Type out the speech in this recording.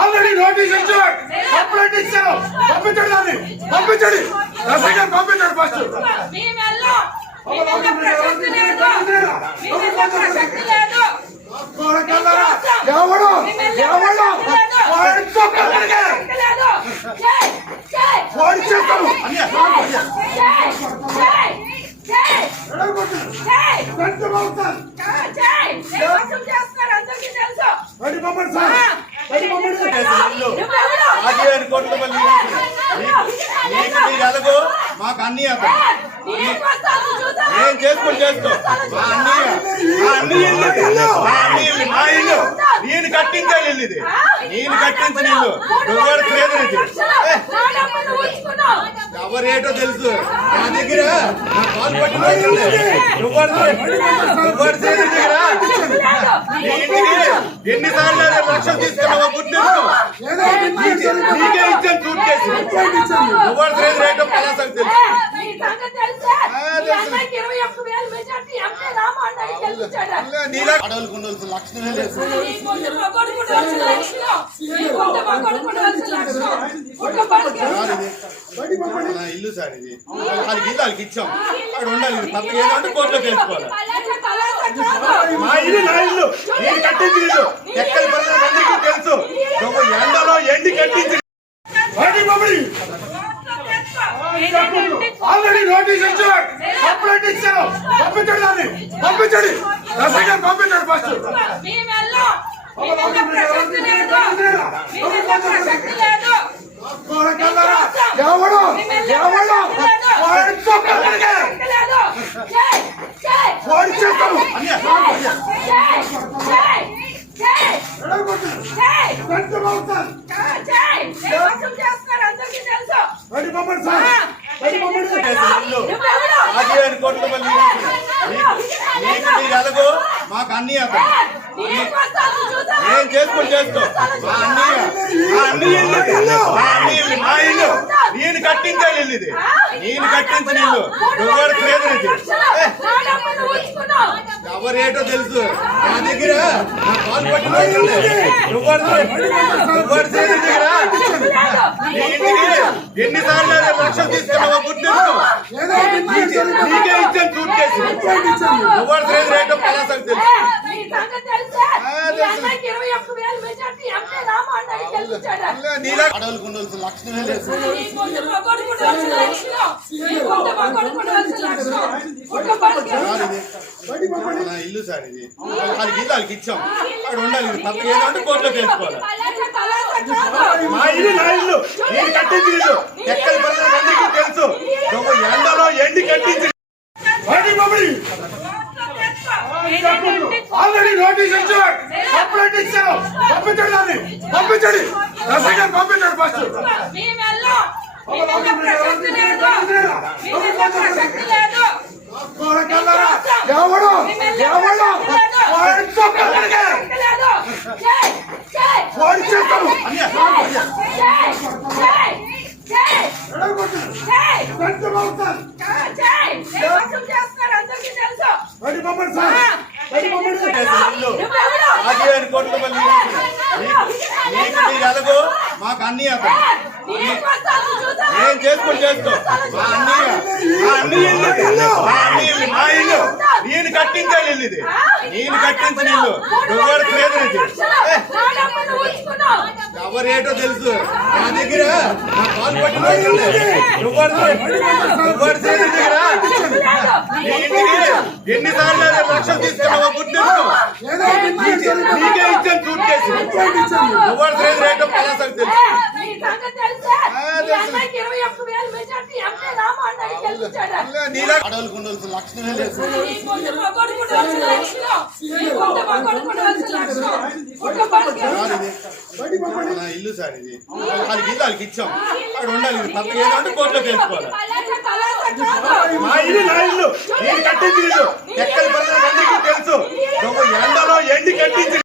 Already notice ఇచ్చాడు, complaint ఇచ్చారు, పంపించండి దాన్ని, పంపించండి రసీదు పంపించండి ఫస్ట్. ఎవడు ఎవడు మాకు అన్ని ఏం చేసుకొని చేసుకో మా ఇల్లు నేను కట్టించాలి ఇది, నేను కట్టించిన ఇల్లు నువ్వు లేదు ఇది ఎవరేటో తెలుసు నా దగ్గర పాలు పట్టిన నువ్వు దగ్గర ఎన్నిసార్లు లక్షలు తీసుకున్నావో గుర్తు నీకే ఇచ్చాను సూట్ కేసు నువ్వు రేటో పలాసం తెలుసు అడవులకు ఉండవలసిన లక్షణమే లేదు. ఇల్లు సార్ ఇది వాళ్ళకి ఇల్లు వాళ్ళకి ఇచ్చాం, అక్కడ ఉండాలి పక్కన ఏదంటే కోర్టులో తెలుసుకోవాలి. మా ఇల్లు నా ఇల్లు, నేను కట్టించి ఇల్లు ఎక్కడ అందరికీ తెలుసు. నువ్వు ఎండలో ఎండి కట్టించి ఆల్రెడీ నోటీస్ ఇచ్చాడు, కంప్లైంట్ ఇచ్చారు, పంపించండి దాన్ని, పంపించండి రసీదు పంపించండి ఫస్ట్. ఎవడు ఎవడు మాకు అన్ని ఏం చేసుకొని చేసుకో మా ఇల్లు నేను కట్టించాలి ఇది, నేను కట్టించిన ఇల్లు నువ్వు లేదు ఇది ఎవరేటో తెలుసు నా దగ్గర పాలు పట్టిన నువ్వు దగ్గర ఎన్నిసార్లు లక్షలు తీసుకున్నావో గుర్తు నీకే ఇచ్చాను సూట్ కేసు నువ్వు రేటో పలాసం తెలుసు అడవులకు ఉండవలసిన లక్షణమే లేదు. ఇల్లు సార్ ఇది వాళ్ళకి ఇల్లు వాళ్ళకి ఇచ్చాం, అక్కడ ఉండాలి పక్కన ఏదంటే కోర్టులో తెలుసుకోవాలి. మా ఇల్లు నా ఇల్లు, నేను కట్టించి ఇల్లు ఎక్కడ అందరికీ తెలుసు. నువ్వు ఎండలో ఎండి కట్టించి ఆల్రెడీ నోటీస్ ఇచ్చాడు, కంప్లైంట్ ఇచ్చారు, పంపించండి దాన్ని, పంపించండి రసీదు పంపించండి ఫస్ట్. ఎవడు ఎవడు మాకు అన్ని ఏం చేసుకొని చేసుకో మా ఇల్లు నేను కట్టించాలి ఇది, నేను కట్టించిన ఇల్లు నువ్వు లేదు ఇది ఎవరేటో తెలుసు నా దగ్గర పాలు పట్టిన నువ్వు దగ్గర ఎన్నిసార్లు లక్షలు తీసుకున్నావో గుర్తు నీకే ఇచ్చాను సూట్ కేసు నువ్వు రేటో పలాసం తెలుసు అడవులకు ఉండవలసిన లక్షణమే లేదు. ఇల్లు సార్ ఇది వాళ్ళకి ఇల్లు వాళ్ళకి ఇచ్చాం, అక్కడ ఉండాలి పక్కన ఏదంటే కోర్టులో తెలుసుకోవాలి. మా ఇల్లు నా ఇల్లు, నేను కట్టించి ఇల్లు ఎక్కడ అందరికీ తెలుసు. నువ్వు ఎండలో ఎండి కట్టించి